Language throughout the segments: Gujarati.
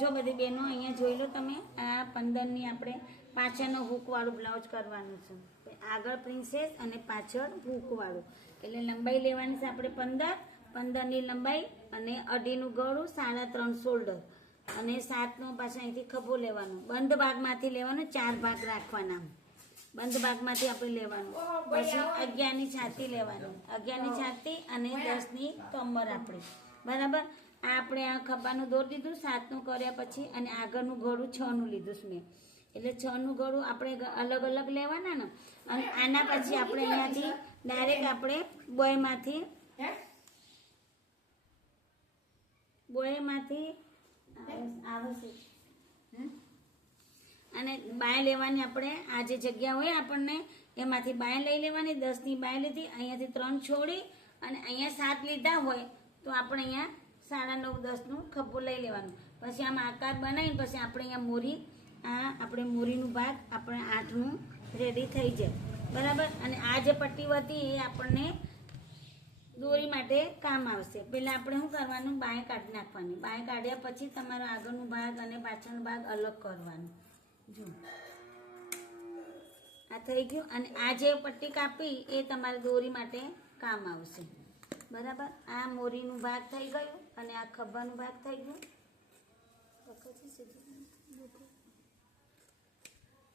જો બધી બહેનો અહીંયા જોઈ લો તમે, આ 15ની આપણે પાછળનો હૂકવાળું બ્લાઉઝ કરવાનું છે. આગળ પ્રિન્સેસ અને પાછળ હૂકવાળું. એટલે લંબાઈ લેવાની છે આપણે 15, 15ની લંબાઈ અને 2.5નું ગળું, 3.5 શોલ્ડર અને 7નો પાછળ અહીંથી ખભો લેવાનો. બંધ ભાગમાંથી લેવાનો, 4 ભાગ રાખવાના. બંધ ભાગમાંથી આપણે લેવાનું. પછી 11ની છાતી લેવાની, 11ની છાતી અને 10ની કમર આપણી. બરાબર. આ આપણે આ ખભાનું દોરી દીધું 7નું કર્યા પછી, અને આગળનું ગળું 6નું લીધું છે મેં. એટલે 6નું ગળું આપણે અલગ અલગ લેવાના ને. અને આના પછી આપણે અહીંયાથી ડાયરેક્ટ આપણે બોયમાંથી આવશે અને બાય લેવાની. આપણે આ જે જગ્યા હોય આપણને એમાંથી બાય લઈ લેવાની. 10ની બાય લીધી, અહીંયાથી 3 છોડી અને અહીંયા 7 લીધા હોય તો આપણે અહીંયા 9.5 10નું ખભો લઈ લેવાનું. પછી આમ આકાર બનાવીને પછી આપણે અહીંયા મોરી, આ આપણે મોરીનું ભાગ આપણે 8નું રેડી થઈ જાય. બરાબર. અને આ જે પટ્ટી હતી એ આપણને દોરી માટે કામ આવશે. પહેલાં આપણે શું કરવાનું, બાય કાઢી નાખવાની. બાય કાઢ્યા પછી તમારો આગળનો ભાગ અને પાછળનો ભાગ અલગ કરવાનો. જો આ થઈ ગયું. અને આ જે પટ્ટી કાપી એ તમારે દોરી માટે કામ આવશે. બરાબર. આ મોરીનું ભાગ થઈ ગયું અને આ ખભાનું ભાગ થઈ ગયું.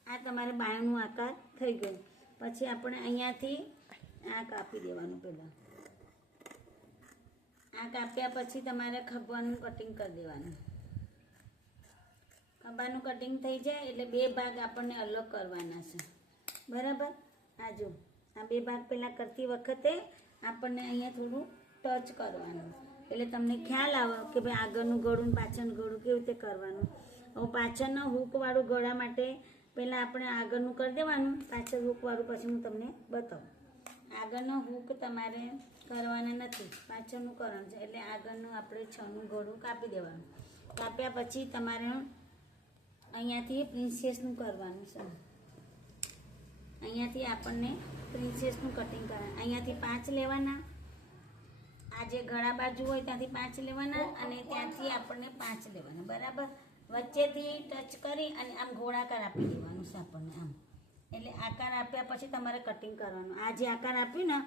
આ તમારે બાયનું આકાર થઈ ગયું. પછી આપણે અહીંયાથી આ કાપી દેવાનું. પહેલાં આ કાપ્યા પછી તમારે ખભાનું કટિંગ કરી દેવાનું. ખભાનું કટિંગ થઈ જાય એટલે 2 ભાગ આપણને અલગ કરવાના છે. બરાબર. આ જો આ 2 ભાગ પહેલાં કરતી વખતે આપણને અહીંયા થોડું ટચ કરવાનું, એટલે તમને ખ્યાલ આવે કે ભાઈ આગળનું ગળું પાછળનું ગળું કેવી રીતે કરવાનું. હવે પાછળના હૂકવાળું ગળા માટે પહેલાં આપણે આગળનું કરી દેવાનું, પાછળ હૂકવાળું પછી હું તમને બતાવું. આગળનો હૂક તમારે કરવાના નથી, પાછળનું કરવાનું છે. એટલે આગળનું આપણે 6નું ગળું કાપી દેવાનું. કાપ્યા પછી તમારે અહીંયાથી પ્રિન્સેસનું કરવાનું છે. અહીંયાથી આપણને પ્રિન્સેસનું કટિંગ કરવાનું. અહીંયાથી 5 લેવાના. આ જે ગળા બાજુ હોય ત્યાંથી 5 લેવાના અને ત્યાંથી આપણને 5 લેવાના. બરાબર. વચ્ચેથી ટચ કરી અને આમ ગોળાકાર આપી દેવાનું છે આપણને આમ. એટલે આકાર આપ્યા પછી તમારે કટિંગ કરવાનું. આ જે આકાર આપ્યું ને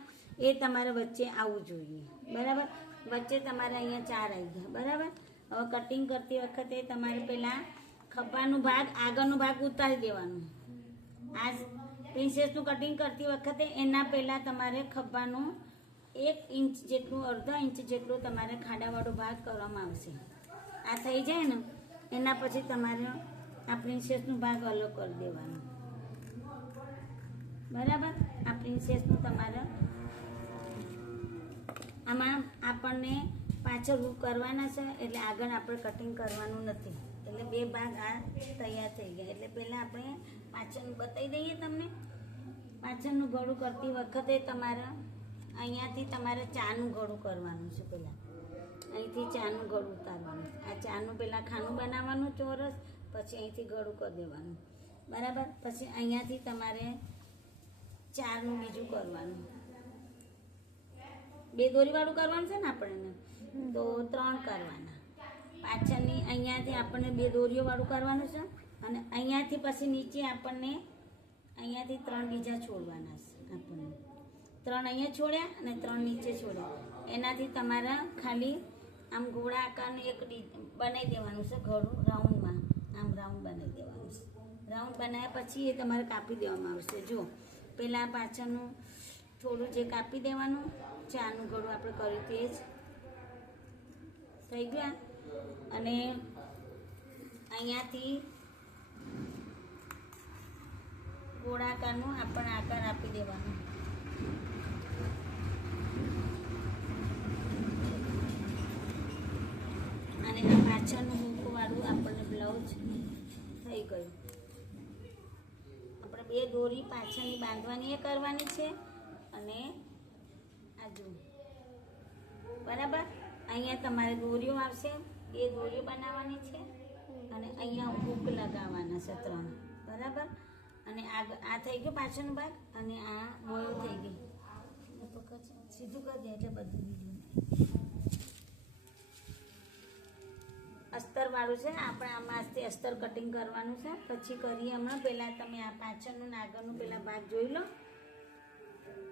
એ તમારે વચ્ચે આવવું જોઈએ. બરાબર. વચ્ચે તમારે અહીંયા 4 આવી ગયા. બરાબર. હવે કટિંગ કરતી વખતે તમારે પહેલાં ખભાનું ભાગ, આગળનો ભાગ ઉતારી દેવાનું. આ પ્રિન્સેસનું કટિંગ કરતી વખતે એના પહેલાં તમારે ખભાનું 1 ઇંચ જેટલું, અડધા ઇંચ જેટલું તમારે ખાડાવાળો ભાગ કરવામાં આવશે. આ થઈ જાય ને એના પછી તમારે આ પ્રિન્સેસનું ભાગ અલગ કરી દેવાનો. બરાબર. આ પ્રિન્સેસનું તમારે આમાં આપણને પાછળ હૂક કરવાના છે, એટલે આગળ આપણે કટિંગ કરવાનું નથી. એટલે 2 ભાગ આ તૈયાર થઈ ગયા. એટલે પહેલાં આપણે પાછળનું બતાવી દઈએ તમને. પાછળનું ગળું કરતી વખતે તમારે અહીંયાથી તમારે 4નું ગળું કરવાનું છે. પહેલાં અહીંથી 4નું ગળું ઉતારવાનું. આ 4નું પહેલાં ખાનું બનાવવાનું ચોરસ, પછી અહીંથી ગળું કરી દેવાનું. બરાબર. પછી અહીંયાથી તમારે 4નું બીજું કરવાનું. 2 દોરીવાળું કરવાનું છે ને આપણને, તો 3 કરવાના. પાછળની અહીંયાથી આપણને 2 દોરીઓવાળું કરવાનું છે અને અહીંયાથી પછી નીચે આપણને અહીંયાથી 3 બીજા છોડવાના છે. આપણને 3 અહીંયા છોડ્યા અને 3 નીચે છોડ્યા. એનાથી તમારા ખાલી આમ ગોળા આકારનું એક બનાવી દેવાનું છે ગળું રાઉન્ડમાં. આમ રાઉન્ડ બનાવી દેવાનું છે. રાઉન્ડ બનાવ્યા પછી એ તમારે કાપી દેવામાં આવશે. જો પહેલાં પાછળનું થોડું જે કાપી દેવાનું, 4નું ગળું આપણે કર્યું તે જ થઈ ગયા. અને અહીંયાથી ગોળાકારનું આપણને આકાર આપી દેવાનો. અને આ પાછળનું હૂકવાળું આપણને બ્લાઉઝ થઈ ગયું. આપણે 2 દોરી પાછળની બાંધવાની એ કરવાની છે. અને આ જો બરાબર. અહીંયા તમારે દોરીઓ આવશે, 2 દોરીઓ બનાવવાની છે અને અહીંયા હૂક લગાવવાના છે 3. બરાબર. અને આ થઈ ગયું પાછળનો ભાગ અને આ બોયો થઈ ગઈ. સીધું કરી દે એટલે બધું અસ્તરવાળું છે. આપણે આમાંથી અસ્તર કટિંગ કરવાનું છે, પછી કરીએ હમણાં. પહેલાં તમે આ પાછળનું ને આગળનું પહેલાં ભાગ જોઈ લો.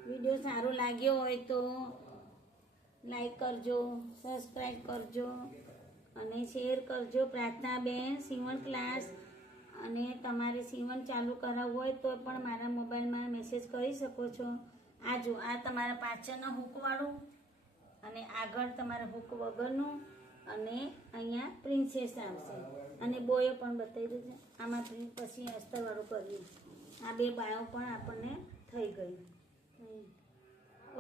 વિડીયો સારો લાગ્યો હોય તો લાઈક કરજો, સબસ્ક્રાઈબ કરજો અને શેર કરજો. પ્રાર્થનાબેન સીવણ ક્લાસ, અને તમારે સીવણ ચાલુ કરાવવું હોય તો પણ મારા મોબાઈલમાં મેસેજ કરી શકો છો. આ જો, આ તમારા પાછળના હૂકવાળું અને આગળ તમારા હૂક વગરનું, અને અહીંયા પ્રિન્સેસ આવશે, અને બોય પણ બતાવી દીધું છે. આમાં પછી અસ્તરવાળું કરીએ. આ બે બાયો પણ આપણને થઈ ગઈ.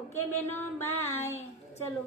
ઓકે બેનો, બાય. ચલો.